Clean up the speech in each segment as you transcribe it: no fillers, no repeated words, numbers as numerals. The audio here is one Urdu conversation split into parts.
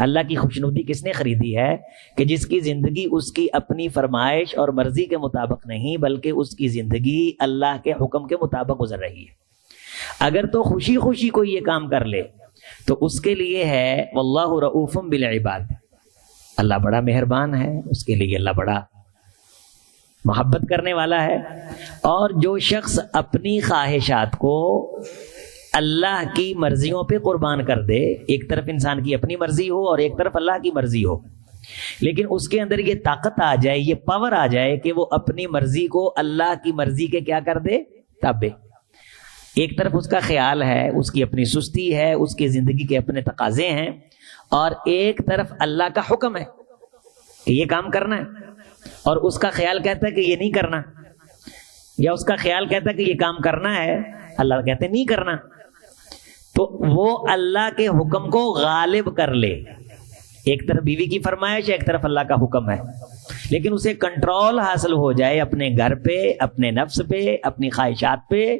اللہ کی خوشنودی کس نے خریدی ہے؟ کہ جس کی زندگی اس کی اپنی فرمائش اور مرضی کے مطابق نہیں بلکہ اس کی زندگی اللہ کے حکم کے مطابق گزر رہی ہے۔ اگر تو خوشی خوشی کوئی یہ کام کر لے تو اس کے لیے ہے واللہ رؤوف بالعباد، اللہ بڑا مہربان ہے، اس کے لیے اللہ بڑا محبت کرنے والا ہے۔ اور جو شخص اپنی خواہشات کو اللہ کی مرضیوں پہ قربان کر دے، ایک طرف انسان کی اپنی مرضی ہو اور ایک طرف اللہ کی مرضی ہو، لیکن اس کے اندر یہ طاقت آ جائے، یہ پاور آ جائے کہ وہ اپنی مرضی کو اللہ کی مرضی کے کیا کر دے؟ تابع۔ ایک طرف اس کا خیال ہے، اس کی اپنی سستی ہے، اس کی زندگی کے اپنے تقاضے ہیں، اور ایک طرف اللہ کا حکم ہے کہ یہ کام کرنا ہے، اور اس کا خیال کہتا ہے کہ یہ نہیں کرنا، یا اس کا خیال کہتا ہے کہ یہ کام کرنا ہے، اللہ کہتے ہیں نہیں کرنا، تو وہ اللہ کے حکم کو غالب کر لے۔ ایک طرف بیوی کی فرمائش ہے، ایک طرف اللہ کا حکم ہے، لیکن اسے کنٹرول حاصل ہو جائے اپنے گھر پہ، اپنے نفس پہ، اپنی خواہشات پہ،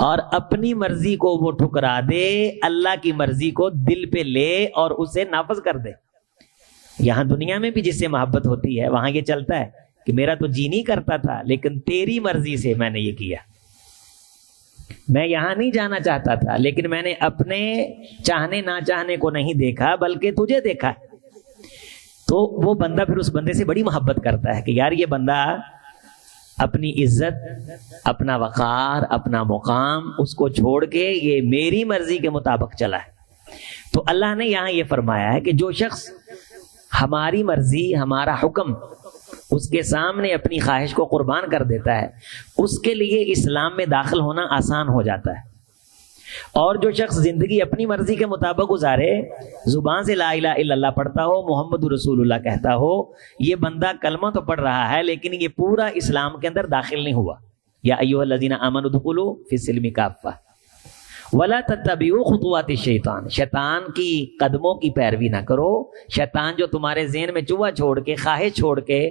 اور اپنی مرضی کو وہ ٹھکرا دے، اللہ کی مرضی کو دل پہ لے اور اسے نافذ کر دے۔ یہاں دنیا میں بھی جس سے محبت ہوتی ہے وہاں یہ چلتا ہے کہ میرا تو جی نہیں کرتا تھا لیکن تیری مرضی سے میں نے یہ کیا، میں یہاں نہیں جانا چاہتا تھا لیکن میں نے اپنے چاہنے نہ چاہنے کو نہیں دیکھا بلکہ تجھے دیکھا، تو وہ بندہ پھر اس بندے سے بڑی محبت کرتا ہے کہ یار یہ بندہ اپنی عزت، اپنا وقار، اپنا مقام اس کو چھوڑ کے یہ میری مرضی کے مطابق چلا ہے۔ تو اللہ نے یہاں یہ فرمایا ہے کہ جو شخص ہماری مرضی، ہمارا حکم اس کے سامنے اپنی خواہش کو قربان کر دیتا ہے، اس کے لیے اسلام میں داخل ہونا آسان ہو جاتا ہے۔ اور جو شخص زندگی اپنی مرضی کے مطابق گزارے، زبان سے لا الہ الا اللہ پڑھتا ہو، محمد رسول اللہ کہتا ہو، یہ بندہ کلمہ تو پڑھ رہا ہے لیکن یہ پورا اسلام کے اندر داخل نہیں ہوا۔ یا ایھا الذین آمنوا ادخلوا فی السلم کافہ ولا تتبعوا خطوات الشیطان، شیطان کی قدموں کی پیروی نہ کرو۔ شیطان جو تمہارے ذہن میں چوہا چھوڑ کے، خواہش چھوڑ کے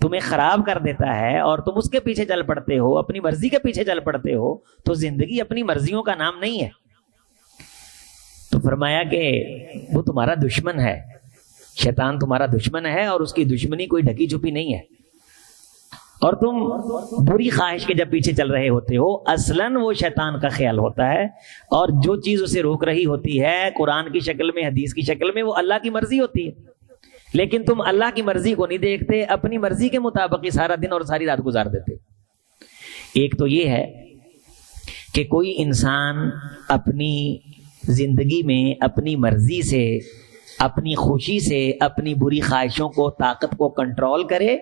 تمہیں خراب کر دیتا ہے اور تم اس کے پیچھے چل پڑتے ہو، اپنی مرضی کے پیچھے چل پڑتے ہو، تو زندگی اپنی مرضیوں کا نام نہیں ہے۔ تو فرمایا کہ وہ تمہارا دشمن ہے، شیطان تمہارا دشمن ہے، اور اس کی دشمنی کوئی ڈھکی چھپی نہیں ہے، اور تم بری خواہش کے جب پیچھے چل رہے ہوتے ہو اصلاً وہ شیطان کا خیال ہوتا ہے، اور جو چیز اسے روک رہی ہوتی ہے قرآن کی شکل میں، حدیث کی شکل میں، وہ اللہ کی مرضی ہوتی ہے، لیکن تم اللہ کی مرضی کو نہیں دیکھتے، اپنی مرضی کے مطابق ہی سارا دن اور ساری رات گزار دیتے۔ ایک تو یہ ہے کہ کوئی انسان اپنی زندگی میں اپنی مرضی سے، اپنی خوشی سے اپنی بری خواہشوں کو، طاقت کو کنٹرول کرے،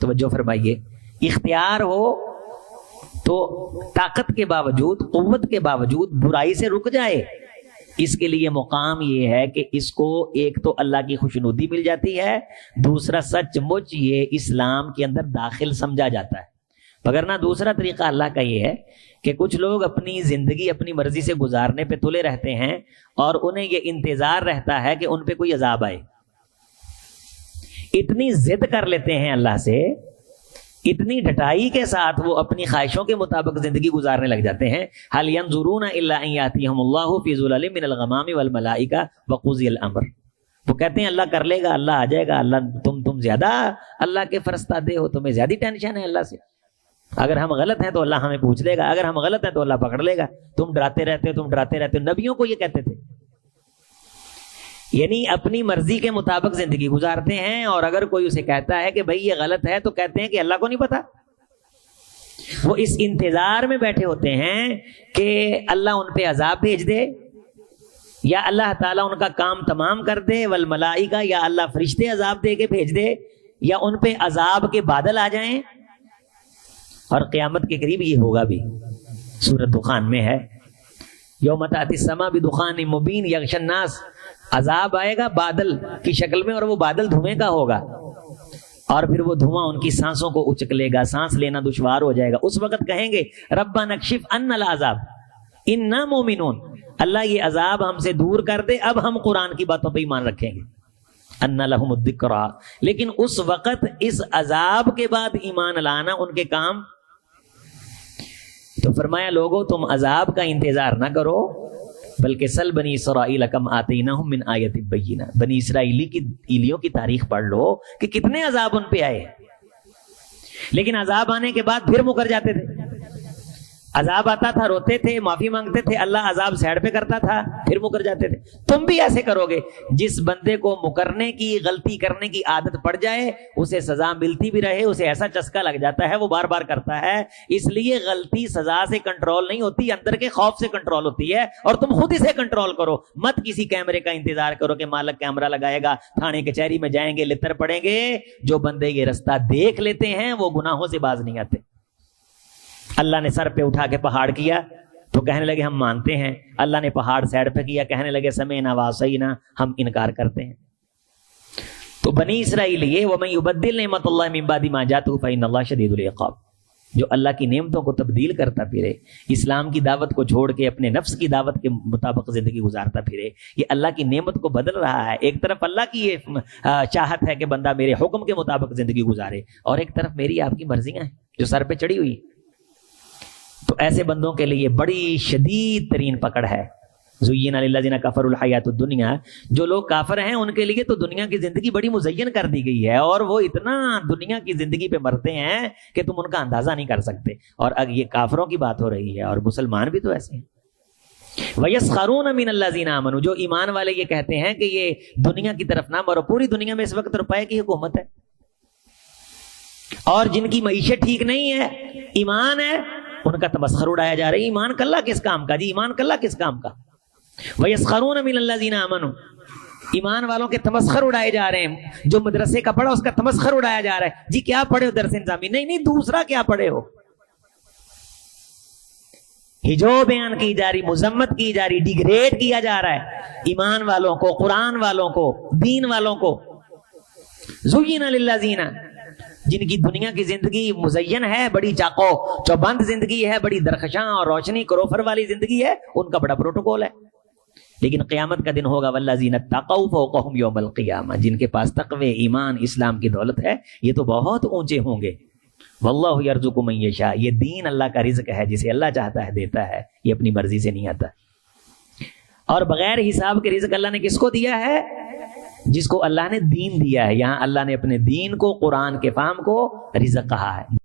توجہ فرمائیے، اختیار ہو تو طاقت کے باوجود، قوت کے باوجود برائی سے رک جائے۔ اس کے لیے مقام یہ ہے کہ اس کو ایک تو اللہ کی خوشنودی مل جاتی ہے، دوسرا سچ مچ یہ اسلام کے اندر داخل سمجھا جاتا ہے۔ مگر نہ دوسرا طریقہ اللہ کا یہ ہے کہ کچھ لوگ اپنی زندگی اپنی مرضی سے گزارنے پہ تلے رہتے ہیں اور انہیں یہ انتظار رہتا ہے کہ ان پہ کوئی عذاب آئے، اتنی ضد کر لیتے ہیں اللہ سے، اتنی ڈٹائی کے ساتھ وہ اپنی خواہشوں کے مطابق زندگی گزارنے لگ جاتے ہیں۔ هل ينظرون الا ان ياتيهم الله في ظلال من الغمام والملائکہ وقضی الامر، وہ کہتے ہیں اللہ کر لے گا، اللہ آ جائے گا، اللہ تم زیادہ اللہ کے فرستادے ہو، تمہیں زیادہ ٹینشن ہے اللہ سے، اگر ہم غلط ہیں تو اللہ ہمیں پوچھ لے گا، اگر ہم غلط ہیں تو اللہ پکڑ لے گا، تم ڈراتے رہتے ہو، تم ڈراتے رہتے ہو۔ نبیوں کو یہ کہتے تھے، یعنی اپنی مرضی کے مطابق زندگی گزارتے ہیں، اور اگر کوئی اسے کہتا ہے کہ بھائی یہ غلط ہے تو کہتے ہیں کہ اللہ کو نہیں پتا۔ وہ اس انتظار میں بیٹھے ہوتے ہیں کہ اللہ ان پہ عذاب بھیج دے، یا اللہ تعالیٰ ان کا کام تمام کر دے، والملائکہ، یا اللہ فرشتے عذاب دے کے بھیج دے، یا ان پہ عذاب کے بادل آ جائیں۔ اور قیامت کے قریب یہ ہوگا بھی، سورۃ دخان میں ہے، یوم تأتی السماء بدخان مبین یغشی الناس، عذاب آئے گا بادل کی شکل میں، اور وہ بادل دھوئیں کا ہوگا، اور پھر وہ دھواں ان کی سانسوں کو اچک گا، سانس لینا دشوار ہو جائے گا۔ اس وقت کہیں گے ربنا اکشف عنا العذاب انا مومنون، اللہ یہ عذاب ہم سے دور کر دے، اب ہم قرآن کی باتوں پہ ایمان رکھیں گے۔ انا لہم الذکریٰ، لیکن اس وقت اس عذاب کے بعد ایمان لانا ان کے کام۔ تو فرمایا لوگوں تم عذاب کا انتظار نہ کرو، بلکہ سل بنی اسرائیل کم آتیناہم من آیت بینہ، بنی اسرائیلیوں کی تاریخ پڑھ لو کہ کتنے عذاب ان پہ آئے، لیکن عذاب آنے کے بعد پھر مکر جاتے تھے. عذاب آتا تھا روتے تھے، معافی مانگتے تھے، اللہ عذاب سائڈ پہ کرتا تھا، پھر مکر جاتے تھے. تم بھی ایسے کرو گے. جس بندے کو مکرنے کی، غلطی کرنے کی عادت پڑ جائے، اسے سزا ملتی بھی رہے، اسے ایسا چسکا لگ جاتا ہے، وہ بار بار کرتا ہے. اس لیے غلطی سزا سے کنٹرول نہیں ہوتی، اندر کے خوف سے کنٹرول ہوتی ہے، اور تم خود اسے کنٹرول کرو. مت کسی کیمرے کا انتظار کرو کہ مالک کیمرہ لگائے گا، تھانے کچہری میں جائیں گے، لتر پڑیں گے. جو بندے یہ رستہ دیکھ لیتے ہیں وہ گناہوں سے باز نہیں آتے. اللہ نے سر پہ اٹھا کے پہاڑ کیا تو کہنے لگے ہم مانتے ہیں. اللہ نے پہاڑ سائڈ پہ کیا، کہنے لگے سمعنا وعصینا، ہم انکار کرتے ہیں. تو بنی اسرائیل یہ وَمَن يُبَدِّلْ نِعْمَتَ اللَّهِ مِن بَعْدِ مَا جَاءَتْهُ فَإِنَّ اللَّهَ شَدِيدُ الْعِقَابِ، جو اللہ کی نعمتوں کو تبدیل کرتا پھرے، اسلام کی دعوت کو چھوڑ کے اپنے نفس کی دعوت کے مطابق زندگی گزارتا پھرے، یہ اللہ کی نعمت کو بدل رہا ہے. ایک طرف اللہ کی یہ چاہت ہے کہ بندہ میرے حکم کے مطابق زندگی گزارے، اور ایک طرف میری آپ کی مرضیاں ہیں جو سر پہ چڑھی ہوئی. تو ایسے بندوں کے لیے بڑی شدید ترین پکڑ ہے. زُيِّنَ لِلَّذِينَ كَفَرُوا الْحَيَاةُ الدُّنْيَا، جو لوگ کافر ہیں ان کے لیے تو دنیا کی زندگی بڑی مزین کر دی گئی ہے، اور وہ اتنا دنیا کی زندگی پہ مرتے ہیں کہ تم ان کا اندازہ نہیں کر سکتے. اور اب یہ کافروں کی بات ہو رہی ہے، اور مسلمان بھی تو ایسے ہیں. وَيَسْخَرُونَ مِنَ الَّذِينَ آمَنُوا، جو ایمان والے یہ کہتے ہیں کہ یہ دنیا کی طرف نہ مرو. پوری دنیا میں اس وقت روپے کی حکومت ہے، اور جن کی معیشت ٹھیک نہیں ہے، ایمان ہے، ان کا تمسخر اڑایا جا رہا ہے. ایمان کلّا کس کام کا جی؟ ایمان کلّا کس کام کا؟ وَيَسْخَرُونَ مِنَ الَّذِينَ آمَنُوا، ایمان والوں کے تمسخر اڑائے جا رہے ہیں. جو مدرسے کا پڑھا اس کا تمسخر اڑایا جا رہا ہے. جی کیا پڑھے ہو درس نظامی؟ نہیں، دوسرا کیا پڑھے ہو. ہجو بیان کی جا رہی، مذمت کی جا رہی، ڈیگریڈ کیا جا رہا ہے ایمان والوں کو، قرآن والوں کو، دین والوں کو. زُيِّنَ لِلَّذِينَ، جن کی دنیا کی زندگی مزین ہے، بڑی چاقو چوبند زندگی ہے، بڑی درخشاں اور روشنی کروفر والی زندگی ہے، ان کا بڑا پروٹوکول ہے. لیکن قیامت کا دن ہوگا والذین اتقوا فوقہم یوم القیامہ، جن کے پاس تقوی، ایمان، اسلام کی دولت ہے، یہ تو بہت اونچے ہوں گے. واللہ یرزق من یشاء، یہ دین اللہ کا رزق ہے، جسے اللہ چاہتا ہے دیتا ہے، یہ اپنی مرضی سے نہیں آتا. اور بغیر حساب کے رزق اللہ نے کس کو دیا ہے؟ جس کو اللہ نے دین دیا ہے. یہاں اللہ نے اپنے دین کو، قرآن کے فہم کو رزق کہا ہے.